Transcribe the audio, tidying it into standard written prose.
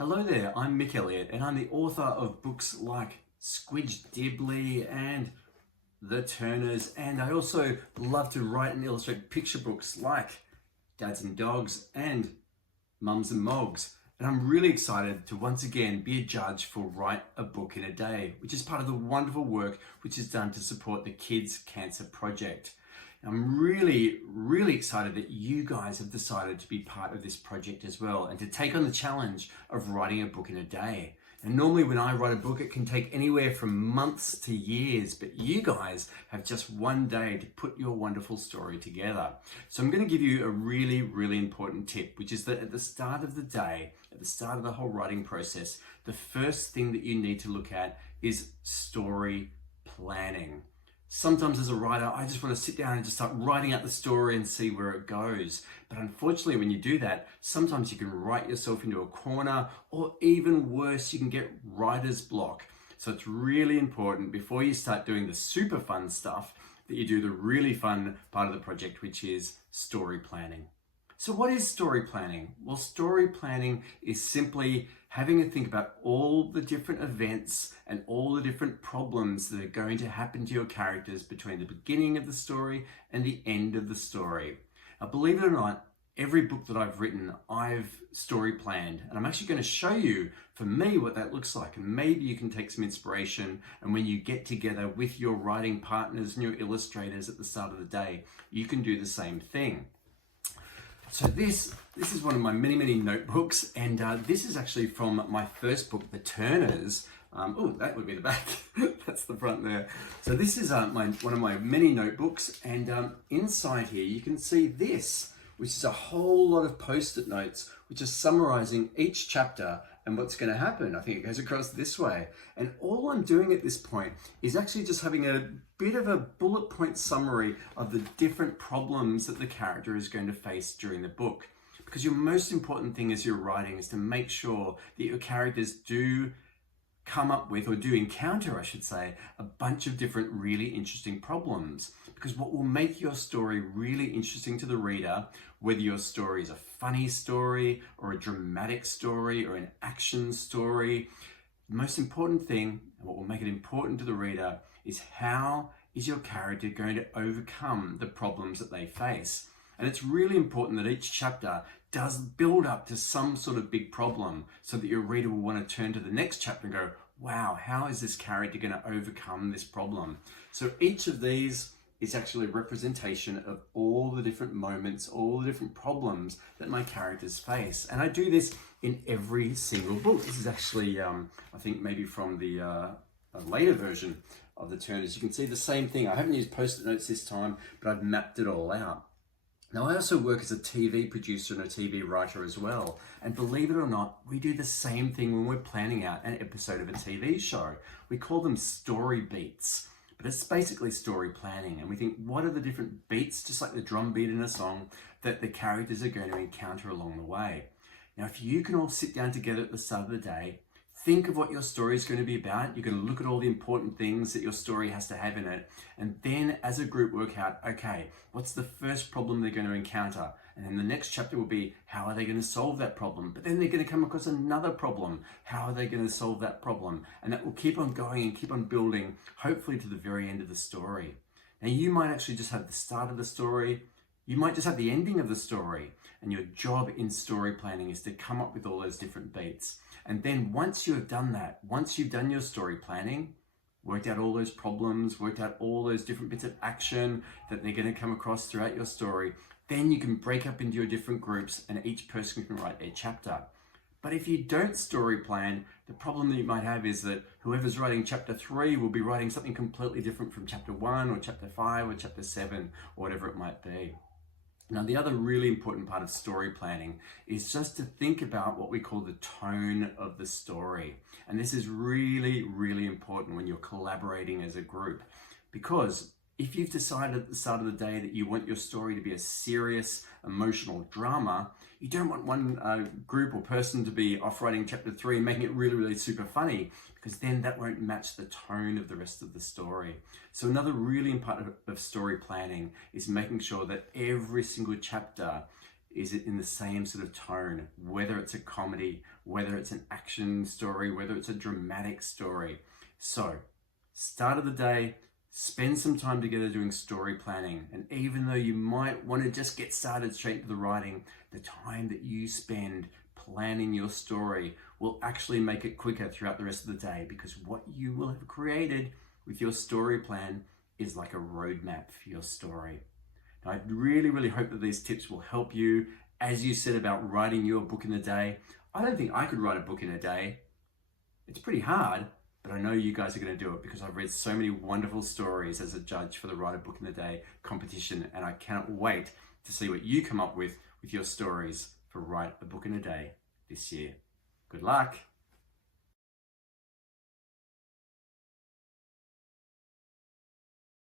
Hello there, I'm Mick Elliott and I'm the author of books like Squidge Dibley and The Turners, and I also love to write and illustrate picture books like Dads and Dogs and Mums and Mogs. And I'm really excited to once again be a judge for Write a Book in a Day, which is part of the wonderful work which is done to support the Kids Cancer Project. I'm really excited that you guys have decided to be part of this project as well and to take on the challenge of writing a book in a day. And normally when I write a book, it can take anywhere from months to years, but you guys have just one day to put your wonderful story together. So I'm going to give you a really important tip, which is that at the start of the day, at the start of the whole writing process, the first thing that you need to look at is story planning. Sometimes as a writer, I just want to sit down and just start writing out the story and see where it goes. But unfortunately, when you do that, sometimes you can write yourself into a corner, or even worse, you can get writer's block. So it's really important before you start doing the super fun stuff that you do the really fun part of the project, which is story planning. So what is story planning? Well, story planning is simply having a think about all the different events and all the different problems that are going to happen to your characters between the beginning of the story and the end of the story. Now, believe it or not, every book that I've written, I've story planned, and I'm actually going to show you, for me, what that looks like, and maybe you can take some inspiration, and when you get together with your writing partners and your illustrators at the start of the day, you can do the same thing. So this is one of my many notebooks, and this is actually from my first book, The Turners. Oh, that would be the back. That's the front there. So this is one of my many notebooks, and inside here you can see this, which is a whole lot of post-it notes, which are summarizing each chapter and what's going to happen. I think it goes across this way. And all I'm doing at this point is actually just having a bit of a bullet point summary of the different problems that the character is going to face during the book. Because your most important thing as you're writing is to make sure that your characters do come up with, or do encounter, I should say, a bunch of different really interesting problems. Because what will make your story really interesting to the reader, whether your story is a funny story or a dramatic story or an action story, the most important thing, and what will make it important to the reader, is how is your character going to overcome the problems that they face. And it's really important that each chapter does build up to some sort of big problem so that your reader will want to turn to the next chapter and go, wow, how is this character going to overcome this problem? So each of these is actually a representation of all the different moments, all the different problems that my characters face. And I do this in every single book. This is actually, I think maybe from the a later version of The Turners. You can see the same thing. I haven't used post-it notes this time, but I've mapped it all out. Now, I also work as a TV producer and a TV writer as well. And believe it or not, we do the same thing when we're planning out an episode of a TV show. We call them story beats, but it's basically story planning. And we think, what are the different beats, just like the drum beat in a song, that the characters are going to encounter along the way? Now, if you can all sit down together at the start of the day, think of what your story is going to be about. You're going to look at all the important things that your story has to have in it. And then as a group work out, okay, what's the first problem they're going to encounter? And then the next chapter will be, how are they going to solve that problem? But then they're going to come across another problem. How are they going to solve that problem? And that will keep on going and keep on building, hopefully to the very end of the story. Now, you might actually just have the start of the story. You might just have the ending of the story. And your job in story planning is to come up with all those different beats. And then once you have done that, once you've done your story planning, worked out all those problems, worked out all those different bits of action that they're going to come across throughout your story, then you can break up into your different groups and each person can write their chapter. But if you don't story plan, the problem that you might have is that whoever's writing chapter 3 will be writing something completely different from chapter 1 or chapter 5 or chapter 7 or whatever it might be. Now, the other really important part of story planning is just to think about what we call the tone of the story. And this is really important when you're collaborating as a group, because if you've decided at the start of the day that you want your story to be a serious, emotional drama, you don't want one group or person to be off writing chapter 3 and making it really super funny, because then that won't match the tone of the rest of the story. So another really important part of story planning is making sure that every single chapter is it in the same sort of tone, whether it's a comedy, whether it's an action story, whether it's a dramatic story. So, start of the day, spend some time together doing story planning. And even though you might want to just get started straight into the writing, the time that you spend planning your story will actually make it quicker throughout the rest of the day, because what you will have created with your story plan is like a roadmap for your story. Now, I really, really hope that these tips will help you as you set about writing your book in a day. I don't think I could write a book in a day. It's pretty hard, but I know you guys are going to do it because I've read so many wonderful stories as a judge for the Write a Book in a Day competition, and I cannot wait to see what you come up with your stories for Write a Book in a Day this year. Good luck.